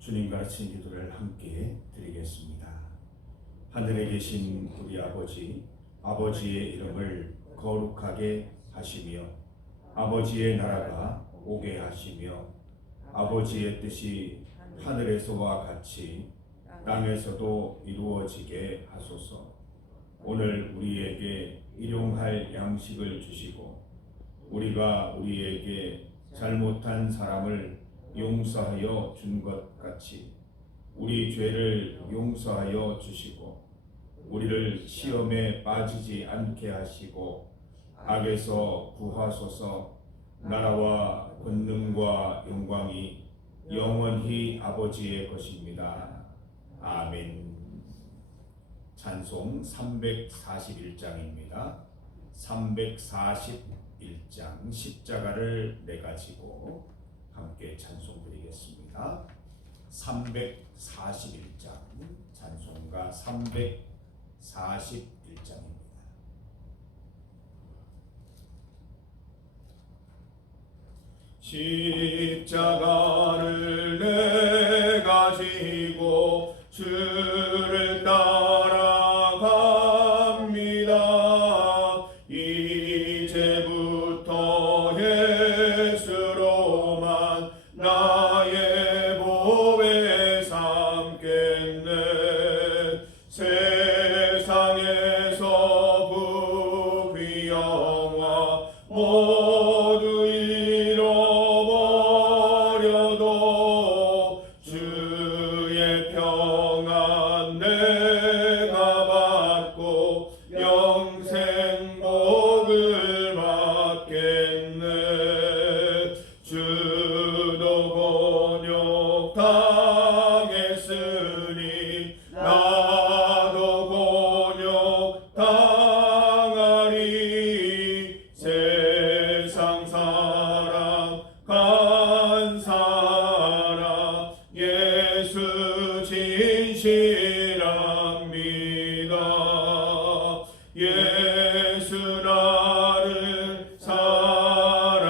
주님 가르친 기도를 함께 드리겠습니다. 하늘에 계신 우리 아버지, 아버지의 이름을 거룩하게 하시며 아버지의 나라가 오게 하시며 아버지의 뜻이 하늘에서와 같이 땅에서도 이루어지게 하소서. 오늘 우리에게 일용할 양식을 주시고 우리가 우리에게 잘못한 사람을 용서하여 준 것 같이 우리 죄를 용서하여 주시고 우리를 시험에 빠지지 않게 하시고 악에서 구하소서. 나라와 권능과 영광이 영원히 아버지의 것입니다. 아멘. 찬송 341장입니다. 341장 십자가를 내가지고 함께 찬송 드리겠습니다. 341장 찬송가 341장입니다. 십자가를 내가지고 주를 따라갑니다. 이제부터 예수로만 나의 보배 삼겠네. 세상에서 부귀 영화 모두 잃어버려도 주의 평안 내가 받고 영생 복을 받겠네. 주도 곤욕 당했으니 나도 곤욕 당하리. 세상 사랑 간사라 예수 진실합니다. 예수 나를 사랑하사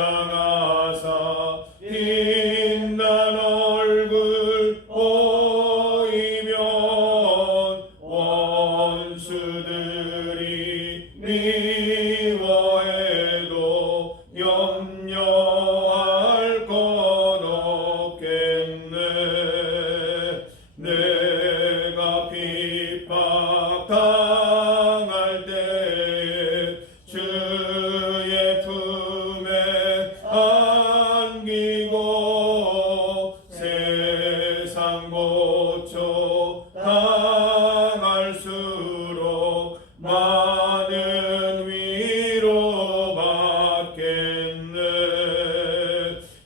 빛난 얼굴 보이면 원수들이 미워해도 염려할 것 없겠네. 내가 핍박당할 때에 주의 품에 안기고 세상 고초 당할수록 많은 위로 받겠네.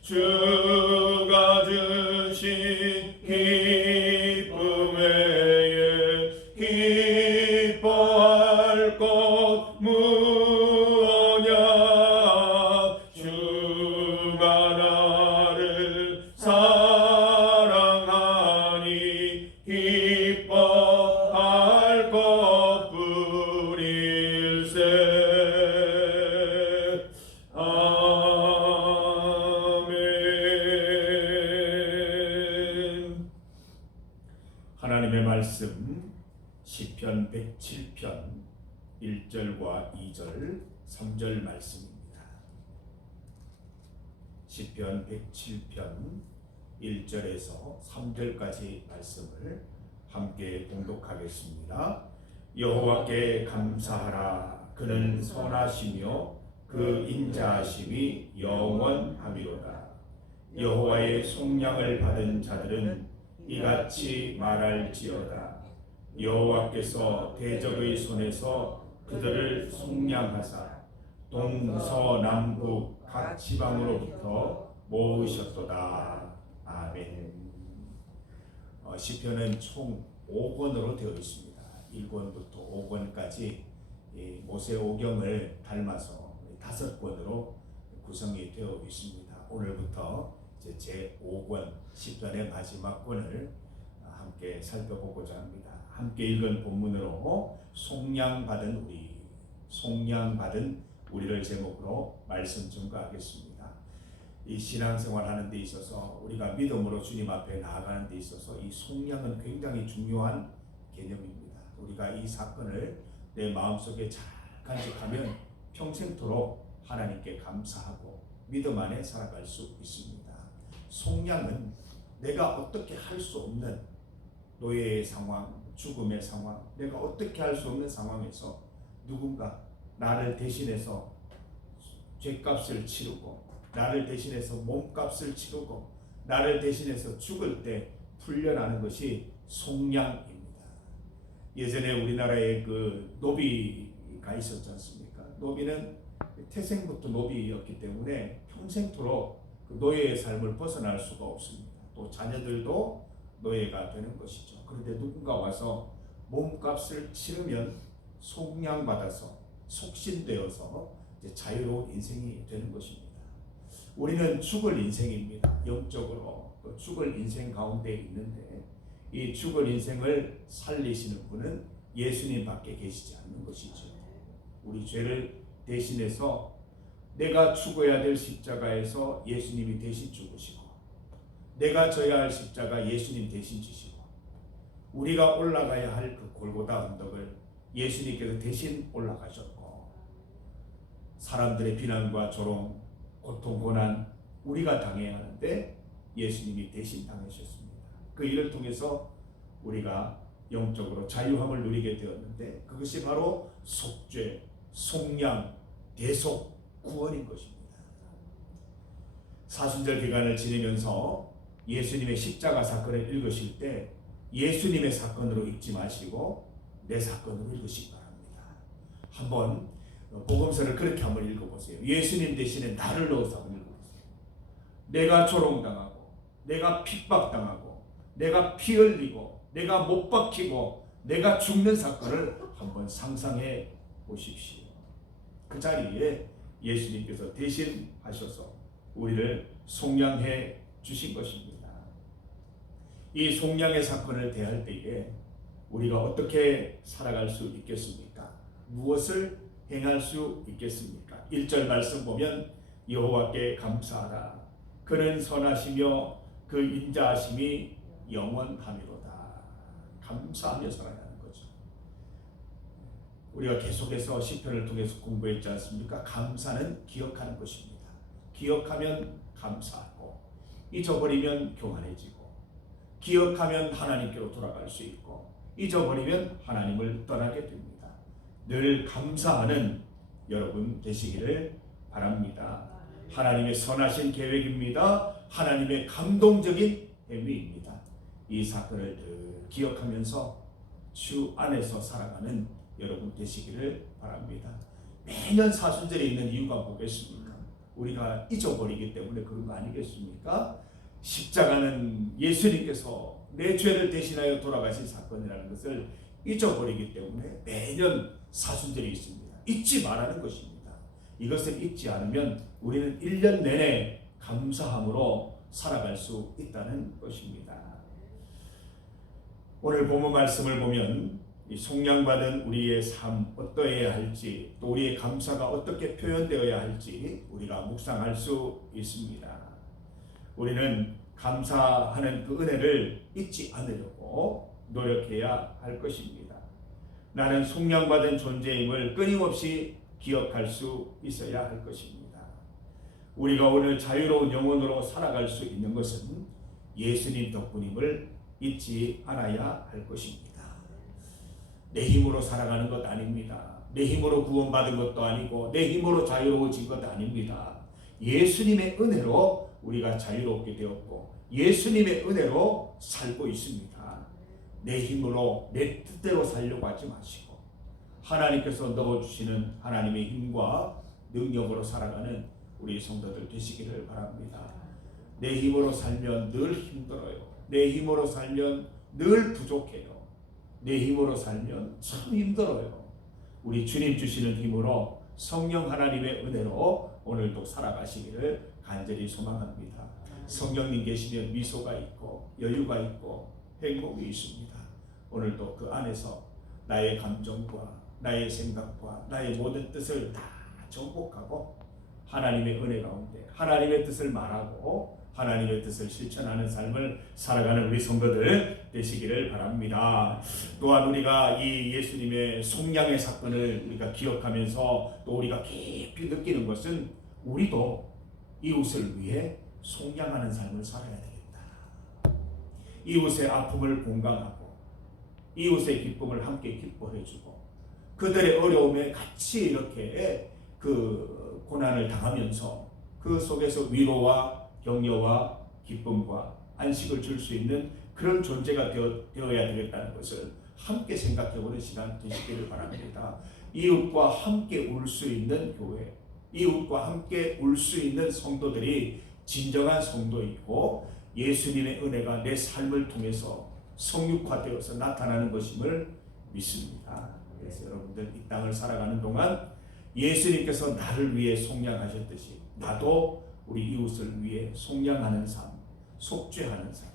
주가 주신 기쁨 외에 기뻐할 것 무엇냐. 주가 나를 사랑하니 기뻐할 것뿐일세. 아멘. 하나님의 말씀 시편 107편 1절과 2절 3절 말씀입니다. 시편 107편 1절에서 3절까지 말씀을 함께 봉독하겠습니다. 여호와께 감사하라. 그는 선하시며 그 인자하심이 영원하미로다. 여호와의 속량을 받은 자들은 이같이 말할지어다. 여호와께서 대적의 손에서 그들을 속량하사 동서남북 각 지방으로부터 모으셨도다. 아멘. 시편은 총 5권으로 되어 있습니다. 1권부터 5권까지 모세오경을 닮아서 5권으로 구성이 되어 있습니다. 오늘부터 제 5권 시편의 마지막 권을 함께 살펴보고자 합니다. 함께 읽은 본문으로 속량받은 우리, 속량받은 우리를 제목으로 말씀 증거하겠습니다. 이 신앙생활 하는 데 있어서 우리가 믿음으로 주님 앞에 나아가는 데 있어서 이 속량은 굉장히 중요한 개념입니다. 우리가 이 사건을 내 마음속에 잘 간직하면 평생토록 하나님께 감사하고 믿음 안에 살아갈 수 있습니다. 속량은 내가 어떻게 할 수 없는 노예의 상황, 죽음의 상황, 내가 어떻게 할 수 없는 상황에서 누군가 나를 대신해서 죄값을 치르고 나를 대신해서 몸값을 치르고 나를 대신해서 죽을 때 풀려나는 것이 속량입니다. 예전에 우리나라에 그 노비가 있었지 않습니까? 노비는 태생부터 노비였기 때문에 평생토록 그 노예의 삶을 벗어날 수가 없습니다. 또 자녀들도 노예가 되는 것이죠. 그런데 누군가 와서 몸값을 치르면 속량받아서 속신되어서 이제 자유로운 인생이 되는 것입니다. 우리는 죽을 인생입니다. 영적으로 죽을 인생 가운데 있는데 이 죽을 인생을 살리시는 분은 예수님밖에 계시지 않는 것이죠. 우리 죄를 대신해서 내가 죽어야 될 십자가에서 예수님이 대신 죽으시고 내가 져야 할 십자가 예수님 대신 지시고 우리가 올라가야 할 그 골고다 언덕을 예수님께서 대신 올라가셨고 사람들의 비난과 조롱, 고통, 고난 우리가 당해야 하는데 예수님이 대신 당하셨습니다. 그 일을 통해서 우리가 영적으로 자유함을 누리게 되었는데 그것이 바로 속죄, 속량, 대속, 구원인 것입니다. 사순절 기간을 지내면서 예수님의 십자가 사건을 읽으실 때 예수님의 사건으로 읽지 마시고 내 사건으로 읽으시기 바랍니다. 한번 복음서를 그렇게 한번 읽어보세요. 예수님 대신에 나를 넣어서 한번 읽어보세요. 내가 조롱당하고 내가 핍박당하고 내가 피 흘리고 내가 못 박히고 내가 죽는 사건을 한번 상상해 보십시오. 그 자리에 예수님께서 대신 하셔서 우리를 속량해 주신 것입니다. 이 속량의 사건을 대할 때에 우리가 어떻게 살아갈 수 있겠습니까? 무엇을 행할 수 있겠습니까? 1절 말씀 보면 여호와께 감사하라. 그는 선하시며 그 인자하심이 영원하미로다. 감사하며 살아가는 거죠. 우리가 계속해서 시편을 통해서 공부했지 않습니까? 감사는 기억하는 것입니다. 기억하면 감사하고 잊어버리면 교만해지고 기억하면 하나님께로 돌아갈 수 있고 잊어버리면 하나님을 떠나게 됩니다. 늘 감사하는 여러분 되시기를 바랍니다. 하나님의 선하신 계획입니다. 하나님의 감동적인 행위입니다. 이 사건을 늘 기억하면서 주 안에서 살아가는 여러분 되시기를 바랍니다. 매년 사순절에 있는 이유가 뭐겠습니까? 우리가 잊어버리기 때문에 그런 거 아니겠습니까? 십자가는 예수님께서 내 죄를 대신하여 돌아가신 사건이라는 것을 잊어버리기 때문에 매년 사순절이 있습니다. 잊지 말라는 것입니다. 이것을 잊지 않으면 우리는 1년 내내 감사함으로 살아갈 수 있다는 것입니다. 오늘 본문 말씀을 보면 이 속량받은 우리의 삶 어떠해야 할지 또 우리의 감사가 어떻게 표현되어야 할지 우리가 묵상할 수 있습니다. 우리는 감사하는 그 은혜를 잊지 않으려고 노력해야 할 것입니다. 나는 속량받은 존재임을 끊임없이 기억할 수 있어야 할 것입니다. 우리가 오늘 자유로운 영혼으로 살아갈 수 있는 것은 예수님 덕분임을 잊지 않아야 할 것입니다. 내 힘으로 살아가는 것 아닙니다. 내 힘으로 구원받은 것도 아니고 내 힘으로 자유로워진 것도 아닙니다. 예수님의 은혜로 우리가 자유롭게 되었고 예수님의 은혜로 살고 있습니다. 내 힘으로 내 뜻대로 살려고 하지 마시고 하나님께서 넣어주시는 하나님의 힘과 능력으로 살아가는 우리 성도들 되시기를 바랍니다. 내 힘으로 살면 늘 힘들어요. 내 힘으로 살면 늘 부족해요. 내 힘으로 살면 참 힘들어요. 우리 주님 주시는 힘으로 성령 하나님의 은혜로 오늘도 살아가시기를 간절히 소망합니다. 성령님 계시면 미소가 있고 여유가 있고 행복이 있습니다. 오늘도 그 안에서 나의 감정과 나의 생각과 나의 모든 뜻을 다 정복하고 하나님의 은혜 가운데 하나님의 뜻을 말하고 하나님의 뜻을 실천하는 삶을 살아가는 우리 성도들 되시기를 바랍니다. 또한 우리가 이 예수님의 속량의 사건을 우리가 기억하면서 또 우리가 깊이 느끼는 것은 우리도 이웃을 위해 속량하는 삶을 살아야 되겠다. 이웃의 아픔을 공감하고 이웃의 기쁨을 함께 기뻐해주고 그들의 어려움에 같이 이렇게 그 고난을 당하면서 그 속에서 위로와 격려와 기쁨과 안식을 줄 수 있는 그런 존재가 되어야 되겠다는 것을 함께 생각해보는 시간 되시기를 바랍니다. 이웃과 함께 울 수 있는 교회, 이웃과 함께 울 수 있는 성도들이 진정한 성도이고 예수님의 은혜가 내 삶을 통해서 성육화되어서 나타나는 것임을 믿습니다. 그래서 여러분들 이 땅을 살아가는 동안 예수님께서 나를 위해 속량하셨듯이 나도 우리 이웃을 위해 속량하는 삶, 속죄하는 삶,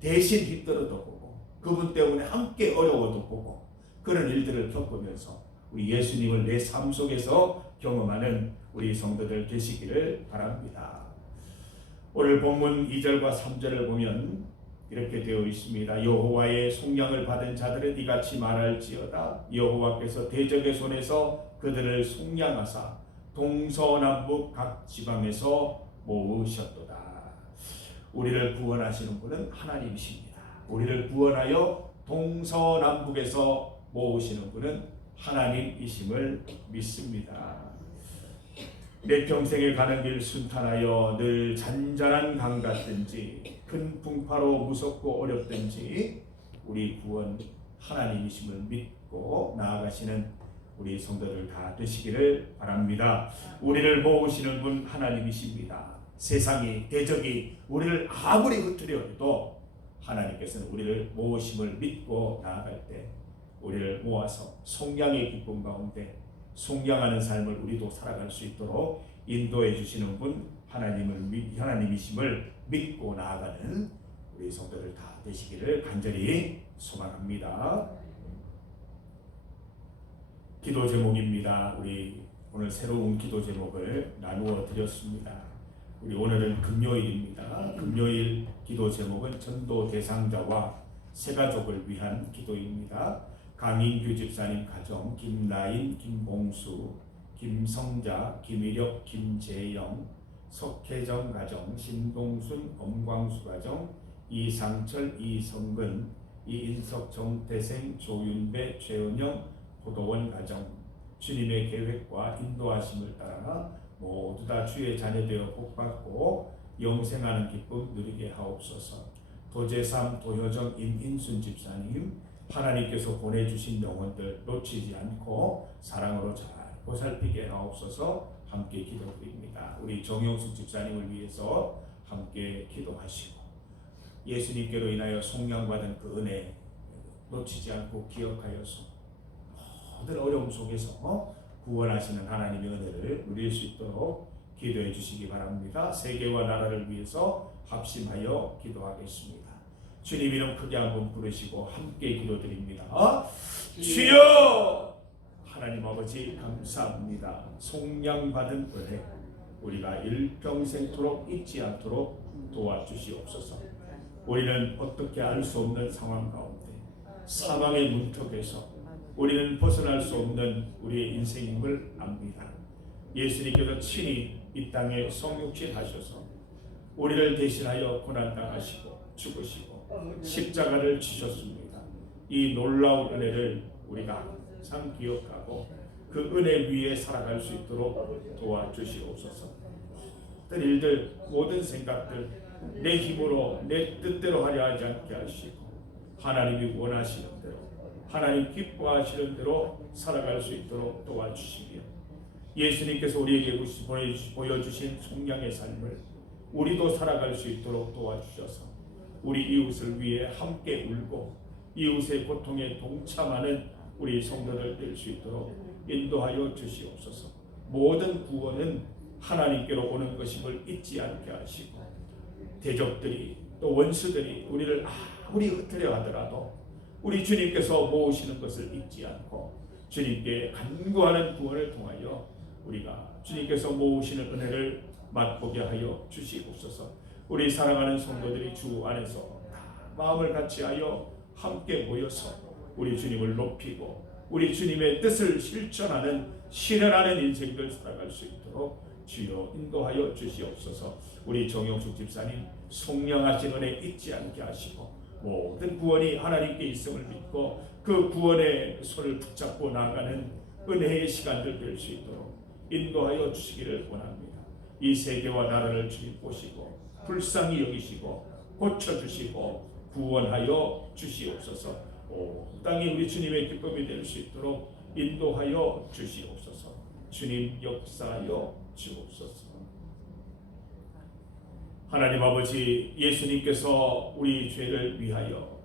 대신 힘들어도 보고 그분 때문에 함께 어려워도 보고 그런 일들을 겪으면서 우리 예수님을 내 삶 속에서 경험하는 우리 성도들 되시기를 바랍니다. 오늘 본문 2절과 3절을 보면 이렇게 되어 있습니다. 여호와의 속량을 받은 자들은 이같이 말할지어다. 여호와께서 대적의 손에서 그들을 속량하사 동서남북 각 지방에서 모으셨도다. 우리를 구원하시는 분은 하나님이십니다. 우리를 구원하여 동서남북에서 모으시는 분은 하나님이심을 믿습니다. 내 평생에 가는 길 순탄하여 늘 잔잔한 강 같든지 큰 풍파로 무섭고 어렵든지 우리 구원 하나님이심을 믿고 나아가시는 우리 성도들 다 되시기를 바랍니다. 우리를 모으시는 분 하나님이십니다. 세상이 대적이 우리를 아무리 흩으려 해도 하나님께서는 우리를 모으심을 믿고 나아갈 때 우리를 모아서 속량의 기쁨 가운데 속량하는 삶을 우리도 살아갈 수 있도록 인도해 주시는 분 하나님이심을 믿고 나아가는 우리 성도들 다 되시기를 간절히 소망합니다. 기도 제목입니다. 우리 오늘 새로운 기도 제목을 나누어 드렸습니다. 우리 오늘은 금요일입니다. 금요일 기도 제목은 전도 대상자와 새가족을 위한 기도입니다. 강인규 집사님 가정, 김나인, 김봉수, 김성자, 김일혁, 김재영, 석혜정 가정, 신동순, 엄광수 가정, 이상철, 이성근, 이인석, 정태생, 조윤배, 최은영, 고도원 가정, 주님의 계획과 인도하심을 따라 모두 다 주의 자녀되어 복받고 영생하는 기쁨 누리게 하옵소서. 도재삼, 도효정, 임인순 집사님, 하나님께서 보내주신 영혼들 놓치지 않고 사랑으로 잘 보살피게 하옵소서. 함께 기도드립니다. 우리 정영숙 집사님을 위해서 함께 기도하시고 예수님께로 인하여 속량받은 그 은혜 놓치지 않고 기억하여서 모든 어려움 속에서 구원하시는 하나님의 은혜를 누릴 수 있도록 기도해 주시기 바랍니다. 세계와 나라를 위해서 합심하여 기도하겠습니다. 주님 이름 크게 한번 부르시고 함께 기도드립니다. 주여! 하나님 아버지 감사합니다. 속량받은 은혜 우리가 일평생토록 잊지 않도록 도와주시옵소서. 우리는 어떻게 알 수 없는 상황 가운데 사망의 문턱에서 우리는 벗어날 수 없는 우리의 인생임을 압니다. 예수님께서 친히 이 땅에 성육신하셔서 우리를 대신하여 고난당하시고 죽으시고 십자가를 지셨습니다. 이 놀라운 은혜를 우리가 항상 기억하고 그 은혜 위에 살아갈 수 있도록 도와주시옵소서. 모든 일들, 모든 생각들 내 힘으로 내 뜻대로 하려 하지 않게 하시고 하나님이 원하시는 대로 하나님 기뻐하시는 대로 살아갈 수 있도록 도와주시며 예수님께서 우리에게 보여주신 속량의 삶을 우리도 살아갈 수 있도록 도와주셔서 우리 이웃을 위해 함께 울고 이웃의 고통에 동참하는 우리 성도들 될 수 있도록 인도하여 주시옵소서. 모든 구원은 하나님께로 오는 것임을 잊지 않게 하시고 대적들이 또 원수들이 우리를 아무리 흩으려 하더라도 우리 주님께서 모으시는 것을 잊지 않고 주님께 간구하는 구원을 통하여 우리가 주님께서 모으시는 은혜를 맛보게 하여 주시옵소서. 우리 사랑하는 성도들이 주 안에서 마음을 같이하여 함께 모여서 우리 주님을 높이고 우리 주님의 뜻을 실현하는 인생들 살아갈 수 있도록 주여 인도하여 주시옵소서. 우리 정영숙 집사님 속량하신 은혜 잊지 않게 하시고 모든 구원이 하나님께 있음을 믿고 그 구원의 손을 붙잡고 나가는 은혜의 시간들 될 수 있도록 인도하여 주시기를 원합니다. 이 세계와 나라를 주님 보시고 불쌍히 여기시고 고쳐주시고 구원하여 주시옵소서. 땅이 우리 주님의 기쁨이 될 수 있도록 인도하여 주시옵소서. 주님 역사하여 주옵소서. 하나님 아버지, 예수님께서 우리 죄를 위하여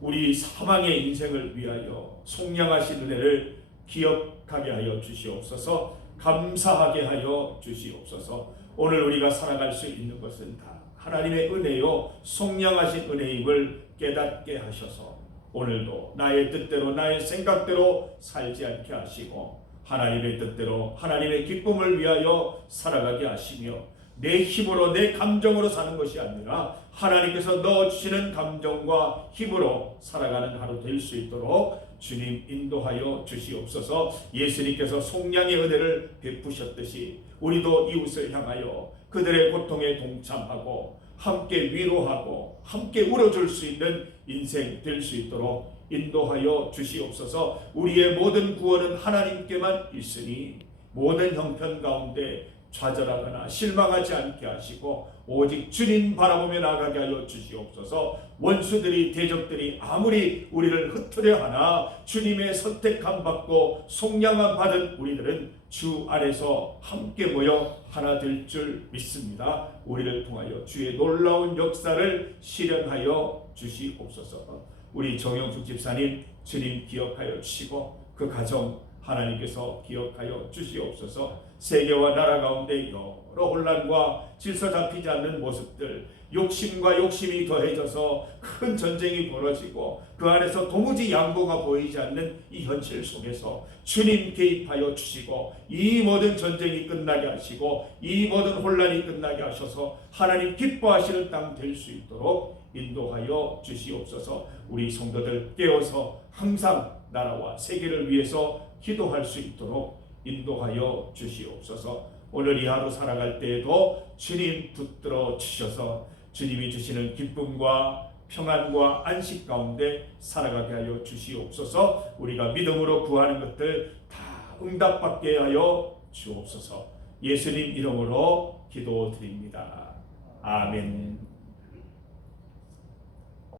우리 사망의 인생을 위하여 속량하신 은혜를 기억하게 하여 주시옵소서. 감사하게 하여 주시옵소서. 오늘 우리가 살아갈 수 있는 것은 다 하나님의 은혜요 속량하신 은혜임을 깨닫게 하셔서 오늘도 나의 뜻대로 나의 생각대로 살지 않게 하시고 하나님의 뜻대로 하나님의 기쁨을 위하여 살아가게 하시며 내 힘으로 내 감정으로 사는 것이 아니라 하나님께서 넣어주시는 감정과 힘으로 살아가는 하루 될 수 있도록 주님 인도하여 주시옵소서. 예수님께서 속량의 은혜를 베푸셨듯이 우리도 이웃을 향하여 그들의 고통에 동참하고 함께 위로하고 함께 울어줄 수 있는 인생 될 수 있도록 인도하여 주시옵소서. 우리의 모든 구원은 하나님께만 있으니 모든 형편 가운데 좌절하거나 실망하지 않게 하시고 오직 주님 바라보며 나가게 하여 주시옵소서. 원수들이 대적들이 아무리 우리를 흩으려 하나 주님의 선택함 받고 속량함 받은 우리들은 주 안에서 함께 모여 하나 될 줄 믿습니다. 우리를 통하여 주의 놀라운 역사를 실현하여 주시옵소서. 우리 정영숙 집사님 주님 기억하여 주시고 그 가정 하나님께서 기억하여 주시옵소서. 세계와 나라 가운데 여러 혼란과 질서 잡히지 않는 모습들, 욕심과 욕심이 더해져서 큰 전쟁이 벌어지고 그 안에서 도무지 양보가 보이지 않는 이 현실 속에서 주님 개입하여 주시고 이 모든 전쟁이 끝나게 하시고 이 모든 혼란이 끝나게 하셔서 하나님 기뻐하시는 땅 될 수 있도록 인도하여 주시옵소서. 우리 성도들 깨어서 항상 나라와 세계를 위해서 기도할 수 있도록 인도하여 주시옵소서. 오늘 이 하루 살아갈 때에도 주님 붙들어 주셔서 주님이 주시는 기쁨과 평안과 안식 가운데 살아가게 하여 주시옵소서. 우리가 믿음으로 구하는 것들 다 응답받게 하여 주옵소서. 예수님 이름으로 기도드립니다. 아멘.